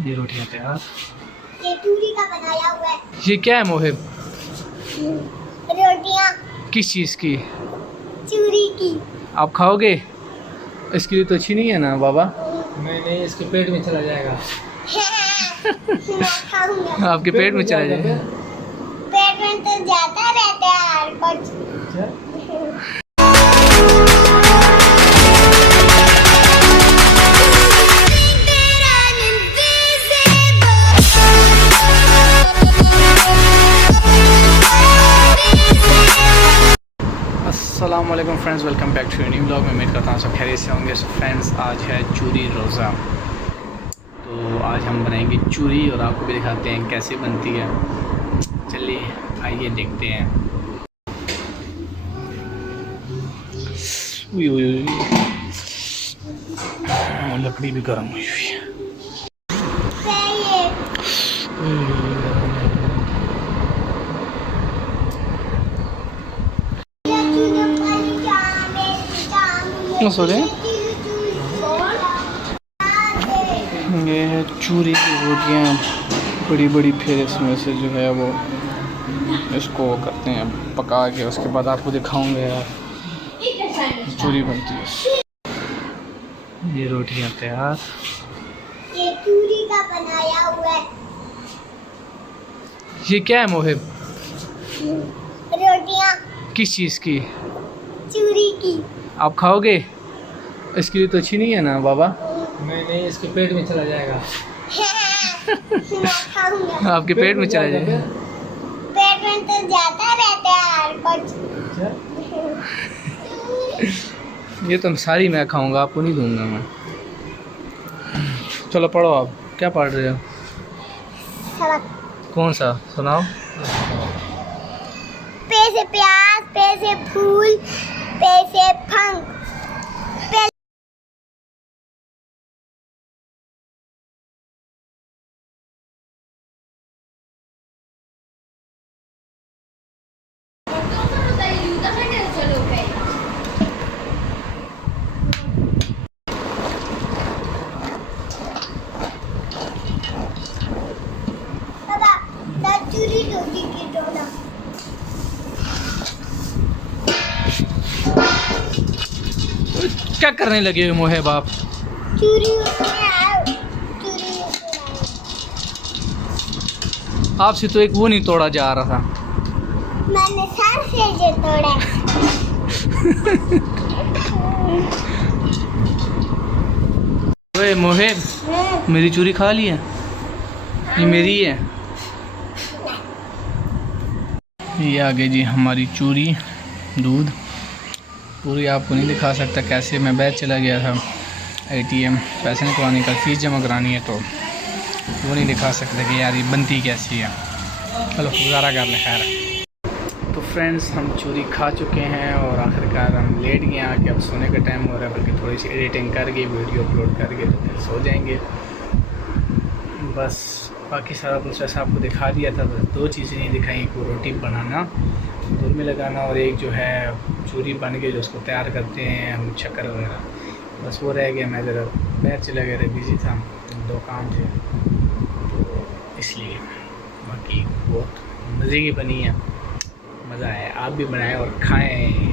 ये रोटियां तैयार। ये चूरी का बनाया हुआ है। ये क्या है मोहिब? रोटियां। किस चीज़ की? चूरी की। आप खाओगे? इसके लिए तो अच्छी नहीं है ना बाबा? नहीं, इसके पेट में चला जाएगा। मैं खाऊंगा। आपके पेट में चला जाएगा? पेट में तो जाता रहता है हर कुछ। अस्सलामुअलैकुम friends, welcome back to new blog में। उम्मीद करता हूँ सब खैरियत से होंगे। सो फ्रेंड्स, आज है चूरी रोज़ा, तो आज हम बनाएंगे चूरी और आपको भी दिखाते हैं कैसे बनती है। चलिए आइए देखते हैं। उई उई उई, लकड़ी भी गर्म हुई हुई है। सॉरी, ये है चूरी की रोटियाँ बड़ी बड़ी, फिर इसमें से जो है वो इसको करते हैं पका के, उसके बाद आपको दिखाऊंगा यार चूरी बनती है। ये रोटियाँ तैयार। ये चूरी का बनाया हुआ है। ये क्या है मोहिब? रोटियां। किस चीज़ की? चूरी की। आप खाओगे? इसके लिए तो अच्छी नहीं है ना बाबा? नहीं, इसके पेट में चला जाएगा। मैं खाऊंगा। आपके पेट में चला जाएगा? पेट में तो जाता रहता है हर कुछ। ये तो सारी मैं खाऊंगा, आपको नहीं दूंगा मैं। चलो पढ़ो, आप क्या पढ़ रहे हो? सबक। कौन सा सुनाओ? पे से प्याज, पे से फूल, पे से फंग। चूरी रोटी की डोना। क्या करने लगे हुए मोहिब आप? चूरी उसमें आओ। चूरी उसमें आओ। आपसे तो एक वो नहीं तोड़ा जा रहा था। मैंने सर से जो तोड़ा। ओए मोहिब, मेरी चूरी खा ली है? ये मेरी है। ये आ गई जी हमारी चूरी। दूध पूरी आपको नहीं दिखा सकता, कैसे मैं बैग चला गया था ATM पैसे निकलवाने का, फीस जमा करानी है, तो वो नहीं दिखा सकता कि यार ये बनती कैसी है। चलो गुजारा कर ले। खैर, तो फ्रेंड्स हम चूरी खा चुके हैं और आखिरकार हम लेट गए आके। अब सोने का टाइम हो रहा है, बल्कि थोड़ी सी एडिटिंग करके वीडियो अपलोड करके तो फिर सो जाएंगे। बस बाकी सारा प्रोसेस आपको दिखा दिया था। बस दो चीज़ें नहीं दिखाई, एक वो रोटी बनाना, दूध में लगाना, और एक जो है चूरी बन के जो उसको तैयार करते हैं हम, शक्कर वगैरह, बस वो रह गया। मैं ज़रा बैठ चला गया, बिज़ी था, दो काम थे, तो इसलिए। बाकी बहुत मज़े की बनी है, मज़ा आया। आप भी बनाएं और खाएं।